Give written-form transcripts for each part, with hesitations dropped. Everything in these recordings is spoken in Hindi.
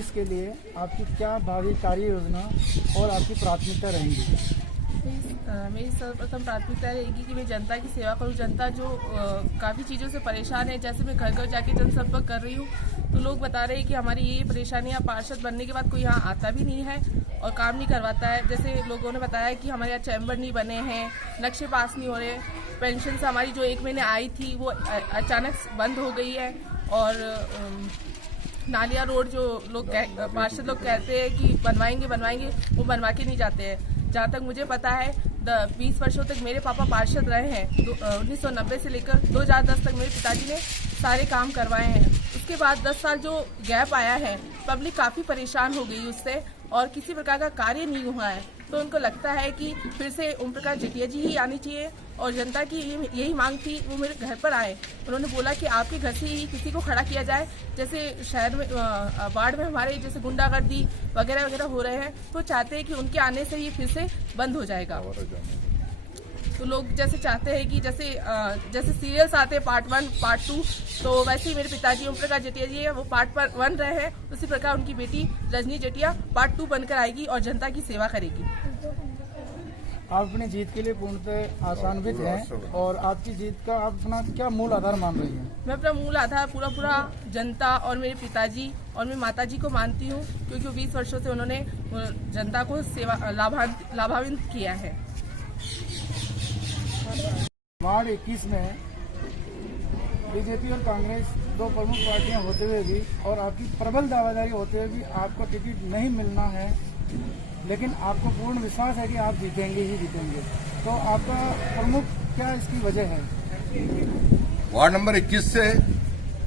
2024 के लिए आपकी क्या भावी कार्य योजना और आपकी प्राथमिकता रहेंगी? मेरी सर्वप्रथम प्राथमिकता रहेगी कि मैं जनता की सेवा करूं। जनता जो काफ़ी चीज़ों से परेशान है, जैसे मैं घर घर जाके जनसंपर्क कर रही हूं तो लोग बता रहे हैं कि हमारी ये परेशानियां, पार्षद बनने के बाद कोई यहाँ आता भी नहीं है और काम नहीं करवाता है। जैसे लोगों ने बताया कि हमारे यहाँ चैम्बर नहीं बने हैं, नक्शे पास नहीं हो रहे, पेंशन से हमारी जो 1 महीने आई थी वो अचानक बंद हो गई है और नालिया रोड जो लोग पार्षद लोग कहते हैं कि बनवाएंगे वो बनवा के नहीं जाते हैं। जहाँ तक मुझे पता है 20 वर्षों तक मेरे पापा पार्षद रहे हैं। 1990 से लेकर 2010 तक मेरे पिताजी ने सारे काम करवाए हैं। उसके बाद 10 साल जो गैप आया है, पब्लिक काफ़ी परेशान हो गई उससे और किसी प्रकार का कार्य नहीं हुआ है। तो उनको लगता है कि फिर से ओम प्रकाश जटिया जी ही आनी चाहिए और जनता की यही मांग थी। वो मेरे घर पर आए, उन्होंने बोला कि आपके घर से ही किसी को खड़ा किया जाए। जैसे शहर में वार्ड में हमारे जैसे गुंडागर्दी वगैरह वगैरह हो रहे हैं, तो चाहते हैं कि उनके आने से ये फिर से बंद हो जाएगा। तो लोग जैसे चाहते हैं कि जैसे सीरियल्स आते हैं पार्ट 1 पार्ट 2, तो वैसे ही मेरे पिताजी ओम प्रकाश जटिया जी है वो पार्ट 1 रहे हैं, उसी प्रकार उनकी बेटी रजनी जटिया पार्ट 2 बनकर आएगी और जनता की सेवा करेगी। आप अपनी जीत के लिए पूर्णतः आशान्वित हैं और आपकी जीत का आप अपना क्या मूल आधार मान रही हैं? मैं अपना मूल आधार पूरा जनता और मेरे पिताजी और मेरी माताजी को मानती हूँ, क्योंकि 20 वर्षों से उन्होंने जनता को लाभान्वित किया है। वार्ड 21 में बीजेपी और कांग्रेस दो प्रमुख पार्टियां होते हुए भी और आपकी प्रबल दावेदारी होते हुए भी आपको टिकट नहीं मिलना है, लेकिन आपको पूर्ण विश्वास है कि आप जीतेंगे ही जीतेंगे। तो आपका प्रमुख क्या इसकी वजह है? वार्ड नंबर 21 से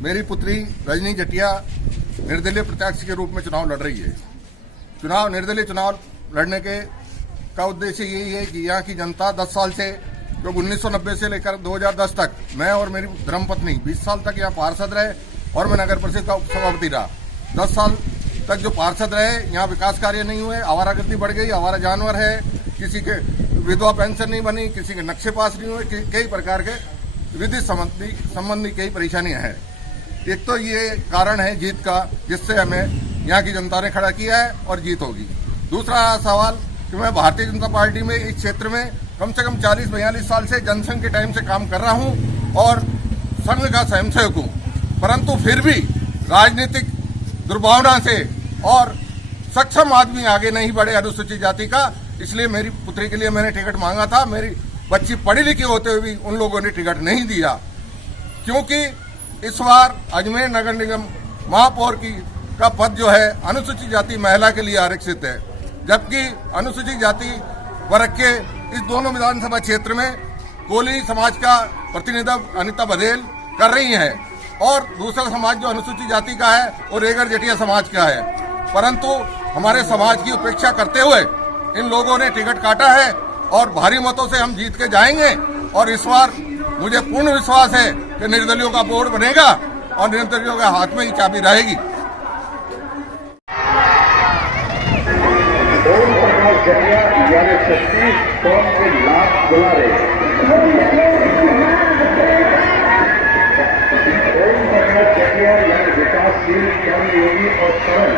मेरी पुत्री रजनी जटिया निर्दलीय प्रत्याशी के रूप में चुनाव लड़ रही है। निर्दलीय चुनाव लड़ने का उद्देश्य यही है कि यहाँ की जनता 10 साल से, जो 1990 से लेकर 2010 तक मैं और मेरी धर्मपत्नी 20 साल तक यहाँ पार्षद रहे और मैं नगर परिषद का उपसभापति रहा। 10 साल तक जो पार्षद रहे, यहाँ विकास कार्य नहीं हुए, आवारागर्दी बढ़ गई, आवारा जानवर है, किसी के विधवा पेंशन नहीं बनी, किसी के नक्शे पास नहीं हुए, कई प्रकार के विद्युत संबंधी कई परेशानियां हैं। एक तो ये कारण है जीत का, जिससे हमें यहाँ की जनता ने खड़ा किया है और जीत होगी। दूसरा सवाल कि मैं भारतीय जनता पार्टी में इस क्षेत्र में कम से कम 40-42 साल से जनसंघ के टाइम से काम कर रहा हूं और संघ का स्वयंसेवक हूं, परंतु फिर भी राजनीतिक दुर्भावना से और सक्षम आदमी आगे नहीं बढ़े अनुसूचित जाति का, इसलिए मेरी पुत्री के लिए मैंने टिकट मांगा था। मेरी बच्ची पढ़ी लिखी होते हुए भी उन लोगों ने टिकट नहीं दिया, क्योंकि इस बार अजमेर नगर निगम महापौर का पद जो है अनुसूचित जाति महिला के लिए आरक्षित है, जबकि अनुसूचित जाति वर्ग के इस दोनों विधानसभा क्षेत्र में कोली समाज का प्रतिनिधित्व अनिता बघेल कर रही है और दूसरा समाज जो अनुसूचित जाति का है वो रेगर जटिया समाज का है। परंतु हमारे समाज की उपेक्षा करते हुए इन लोगों ने टिकट काटा है और भारी मतों से हम जीत के जाएंगे। और इस बार मुझे पूर्ण विश्वास है कि निर्दलियों का बोर्ड बनेगा और निर्दलियों के हाथ में ही चाबी रहेगी। ओम प्रकाश जटिया यानी 36 कौम के लाभ दुलारे, ओम प्रकाश जटिया यानी विकासशील, कर्मयोगी और सरल,